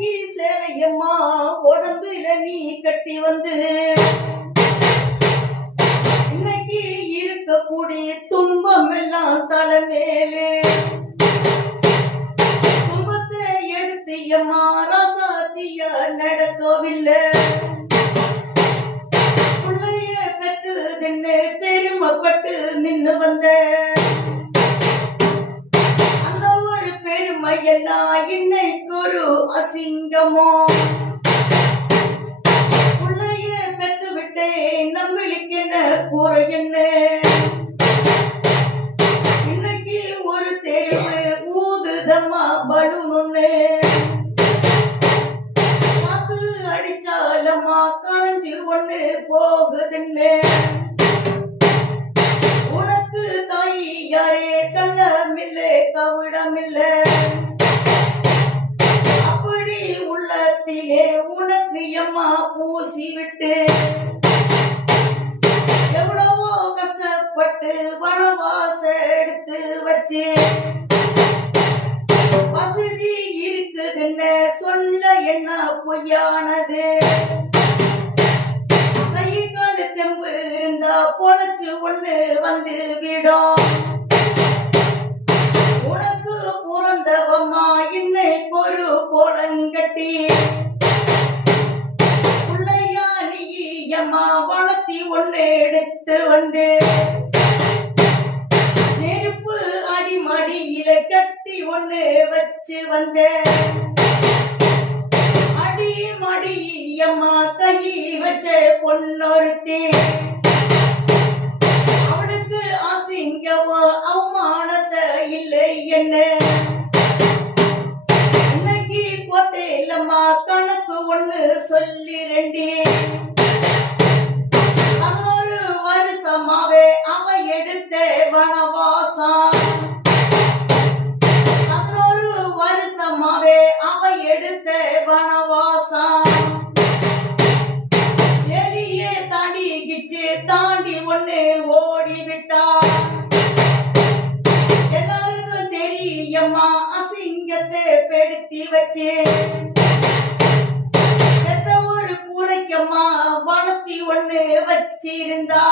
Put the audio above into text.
இன்னைக்கு சேலையம்மா உடம்புல நீ கட்டி வந்து இன்னைக்கு இருக்கக்கூடிய துன்பம் எல்லாம் தலைமேலே துன்பத்தை எடுத்து எம்மா ராசாத்தியா நடக்கவில்லை பிள்ளைய பெற்றுதுன்னு பெருமைப்பட்டு நின்னு வந்த அந்த ஒரு பெருமையெல்லாம் இன்னைக்கு ஒரு அசிங்கமோ பிள்ளைய பெற்று விட்டே நம்மளுக்கு என்ன கூற என்ன இன்னைக்கு ஒரு தெருவு ஊதுதம்மா பலூன்னு காத்து அடிச்சாலம்மா காஞ்சி ஒண்ணு போகுதுன்னு உனக்கு தாய் யாரே கள்ளமில்லை கவிடமில்லை அப்படி உள்ளத்திலே உனக்கு எம்மா பூசி விட்டு எவ்வளவோ கஷ்டப்பட்டு வனவாச எடுத்து வச்சு வசதி இருக்குதுன்னு சொல்ல என்ன பொய்யானது கை காலு தெம்பு இருந்தா பொழைச்சு ஒண்ணு வந்து விடும் உனக்கு பிறந்தவம்மா இன்னைக்கு ஒரு கோலங்கட்டி பிள்ளையா நீ எம்மா வளர்த்தி ஒண்ணு எடுத்து வந்து நெருப்பு அடிமடியில கட்டி ஒண்ணு வச்சு வந்த அடிமடி அம்மா கை வச்ச பொண்ணொருத்தி அவளுக்கு அசிங்கவோ அவமானத்தை இல்லை என்ன இன்னைக்கு கோட்டையிலம்மா கணக்கு ஒண்ணு சொல்லி ரெண்டி 11 வருஷமாவே அவ எடுத்த வனவாசம் 11 வருஷமாவே அவ எடுத்த வனவாசம் எலியே தாண்டிக்கிச்சு தாண்டி ஒண்ணு ஓடி விட்டா எல்லாருக்கும் தெரியம்மா அசிங்கத்தை பெடுத்தி வச்சு ஒரு கூரைக்கம்மா வளர்த்தி ஒண்ணு வச்சிருந்தா